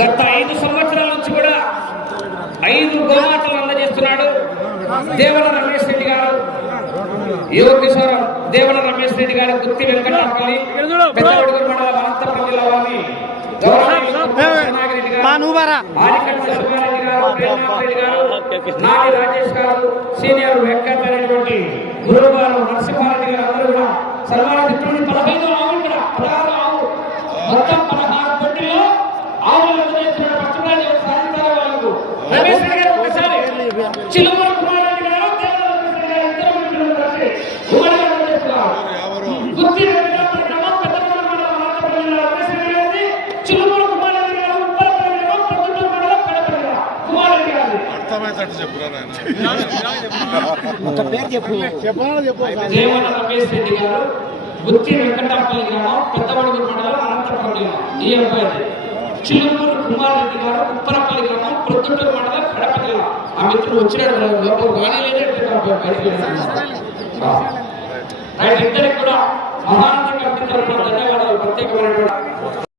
గత ఐదు సంవత్సరాల నుంచి కూడా ఐదు గోమాతలు అందజేస్తున్నాడు దేవన రమేష్ రెడ్డి గారు. యువ కిషోరం దేవన రమేష్ రెడ్డి గారు గుత్తి వెంకటపల్లి మండలం గారు, రాజేష్ సీనియర్ వెంకట్ అనేటువంటి గురువారు నరసింహారెడ్డి గారు అందరూ కూడా పదహైదు పదహారు ఆవు మొత్తం పదహారు కొట్టిలో ఆవులు వదిలేసిన ఫస్ట్ ప్రైజ్ సాధించాలి వాళ్ళకు రమేష్ రెడ్డి గారు ఒకసారి చిలుమూరు కుమారెడ్డి గారు దేవరాజు రెడ్డి గారు ఇద్దరు మిత్రులు కలిసి ఉమ్మడి గారు వదిలేస్తున్నారు. గుత్తి వెంకటరమణ గ్రామం, పెద్దపల్లి మండలం, అనంతపల్లిలో రమేష్ రెడ్డి గారిది, చిలుమూరు కుమారెడ్డి గారు ఉప్పలపల్లి గ్రామం, ప్రొద్దుటూరు మండలం, కడపల్లి గ్రామం. కుమారెడ్డి గారిది. అర్థమయ్యేటట్టు చెప్పురా నాయన. ఒక పేరు చెప్పు. దేవన రమేష్ రెడ్డి గారు గుత్తి వెంకటపల్లి గ్రామం పెద్దవడుగురు మండలం అనంతపల్లి ఈ అబ్బాయి చిలుమూరు కుమార్ రెడ్డి గారు ఉప్పరపల్లి గ్రామం ప్రొద్దుటూరు మండలం కడప జిల్లా. ఆ మిత్రుడు వచ్చినాడు లోపల రానేలేదే ఇద్దరికి కూడా మహానంద కమిటీ తరఫున ధన్యవాదాలు ప్రత్యేకమైనటువంటి